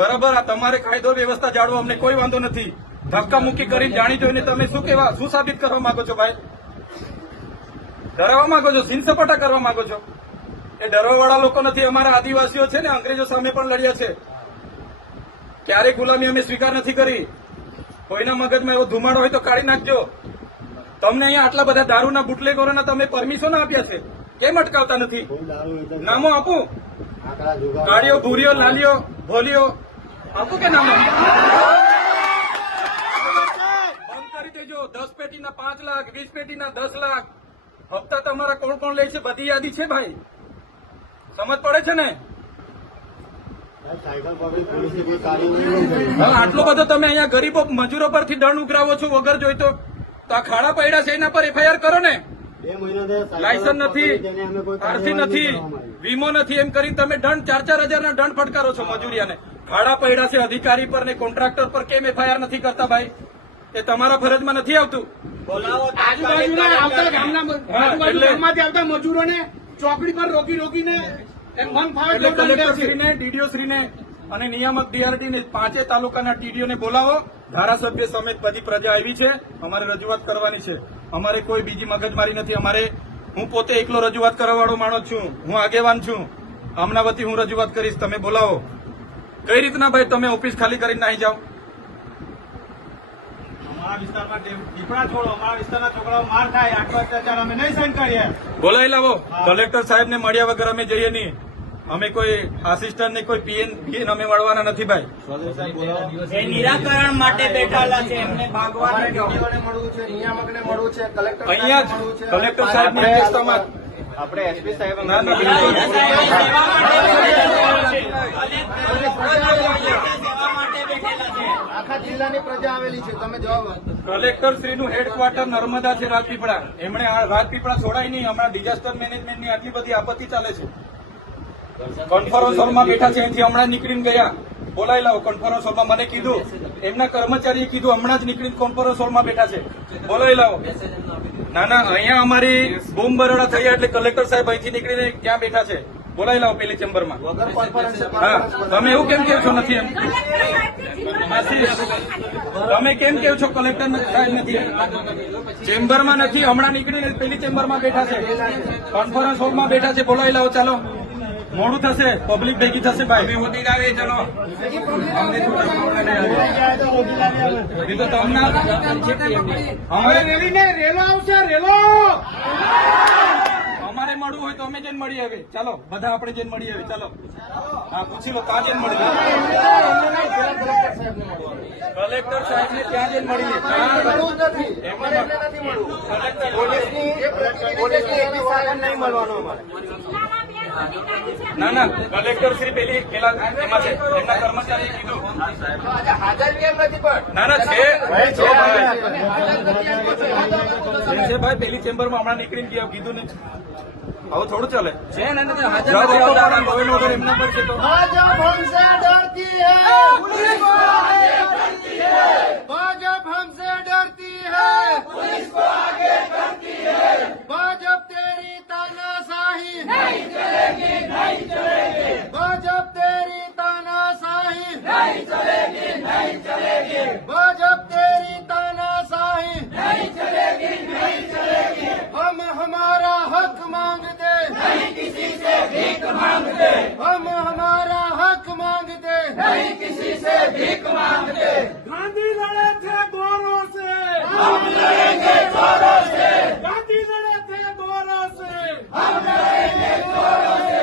બરાબર, આ તમારે કાયદો વ્યવસ્થા જાળવો, અમને કોઈ વાંધો નથી. ધક્કા મુક્કી કરીને જાણી જોઈને તમે શું સાબિત કરવા માંગો છો ભાઈ? ડરાવવા માંગો છો, સીન સપાટા કરવા માંગો છો? એ ડરવાવાળા લોકો નથી. અમારા આદિવાસીઓ છે ને, અંગ્રેજો સામે પણ લડ્યા છે. ક્યારેય ગુલામી અમે સ્વીકાર નથી કરી. કોઈના મગજમાં એવો ધુમાડો હોય તો કાઢી નાખજો. તમને અહીંયા આટલા બધા દારૂના બુટલેગરોના તમે પરમિશન આપ્યા છે, કેમ અટકાવતા નથી? નામો આપું? કાળીઓ, ભૂરીઓ, લાલીઓ, ભોલીઓ આપું કે નામો? બંધ કરી દેજો. 10 પેટીના 5 લાખ, 20 પેટીના 10 લાખ. હપ્તા તમારા કોણ કોણ લે છે બધી યાદી છે ભાઈ, સમજ પડે છે ને? આટલો બધો તમે અહીંયા ગરીબો મજૂરો પરથી દંડ ઉઘરાવો છો વગર જોઈતો, તો આ ખાડા પડ્યા છે એના પર એફઆઈઆર કરો ને. લાયસન્સ નથી, આરસી નથી, વીમો નથી, એમ કરીને તમે દંડ 4,000 ના દંડ ફટકારો છો મજૂરિયાને. ખાડા પડ્યા છે અધિકારી પર ને કોન્ટ્રાક્ટર પર કેમ એફઆઈઆર નથી કરતા ભાઈ? એ તમારા ફરજમાં નથી આવતું. આજુબાજુમાંથી આવતા મજૂરોને ચોકડી પર રોકીને કલેક્ટરશ્રીને, ડીડીઓશ્રીને અને નિયામક ડીઆરડી ને 5 તાલુકાના ટીડીઓને બોલાવો. ધારાસભ્ય સમેત બધી પ્રજા આવી છે, અમારે રજૂઆત કરવાની છે. અમારે કોઈ બીજી મગજમારી નથી. હું પોતે એકલો રજૂઆત કરવાવાળો માણસ છું, હું આગેવાન છું. આમના વતી હું રજૂઆત કરીશ, તમે બોલાવો. કઈ રીતના ભાઈ તમે ઓફિસ ખાલી કરીને નાહી જાઓ? અમારા વિસ્તારમાં દીપડા છોડો, અમારા વિસ્તારના છોકરાઓ માર થાય, આટલો અત્યાચાર અમે નહીં સહન કરીએ. બોલાવી લાવો. કલેક્ટર સાહેબને મળ્યા વગર અમે જઈએ નહીં. અમે કોઈ આસિસ્ટન્ટ ને કોઈ પીએન અમે મળવાના નથી ભાઈ. એ નિરાકરણ માટે બેઠેલા છે, એમને ભાગવાને મળવું છે, નિયામકને મળવું છે, કલેક્ટર અહીંયા જ કલેક્ટર સાહેબની અધ્યક્ષતામાં આપણે એસપી સાહેબ આખા જિલ્લાની પ્રજા આવેલી છે, તમે જવાબ. કલેક્ટર શ્રીનું હેડક્વાર્ટર નર્મદા છે, રાજપીપળા. એમણે રાજપીપળા છોડાય નહીં. હમણાં ડિઝાસ્ટર મેનેજમેન્ટની આટલી બધી આપત્તિ ચાલે છે. કોન્ફરન્સ હોલમાં બેઠા છે, એથી હમણાં નીકળીને ગયા. બોલાવી લાવો કોન્ફરન્સ હોલમાં. મને કીધું, એમના કર્મચારીએ કીધું, હમણાં જ નીકળીને કોન્ફરન્સ હોલમાં બેઠા છે. બોલાવી લાવો. ના, અહીંયા અમારી બૂમ બરોડા થયા એટલે કલેક્ટર સાહેબ અહીંથી નીકળીને ક્યાં બેઠા છે? બોલાવી લાવો પેલી ચેમ્બરમાં. હા, તમે એવું કેમ કહો છો નથી? એમ તમે કેમ કહો છો કલેક્ટર સાહેબ નથી? ચેમ્બરમાં નથી, હમણાં નીકળીને પેલી ચેમ્બરમાં બેઠા છે, કોન્ફરન્સ હોલમાં બેઠા છે. બોલાવી લાવો. ચાલો, મોડું થશે, પબ્લિક ભેગી થશે ભાઈ. મોદી આવે, ચલો. રેલો આવશે, રેલો. અમારે મળવું હોય તો અમે જઈને મળી આવે. ચાલો, બધા આપણે જઈને મળી આવે. ચાલો, હા, પૂછી લો ત્યાં જઈને મળી. કલેક્ટર સાહેબ ને ત્યાં જઈને મળી લે. ના, કલેક્ટર શ્રી પેલા એમાં છે, એમના કર્મચારીએ કીધું. ના, છે ભાઈ, પેલી ચેમ્બરમાં હમણાં નીકળીને ગયા, કીધું ને. હવે થોડું ચાલે છે ને, હાજર એમના પર છે તો भाजप हमसे डरती है, पुलिस को आगे करती है। भाजप हमसे डरती है, पुलिस को आगे करती है। भाजप तेरी तानाशाही नहीं चलेगी, नहीं चलेगी। भाजप तेरी तानाशाही नहीं चलेगी, नहीं चलेगी। भाजप तेरी तानाशाही नहीं चलेगी, नहीं चलेगी। हम हमारा हक मांगते नहीं, किसी से भीख मांगते। हम हमारा हक मांगते नहीं, किसी से भीख मांगते। गांधी लड़े थे गोरों से, हम लड़ेंगे जोरों से। गांधी लड़े थे गोरों से, हम लड़ेंगे जोरों से।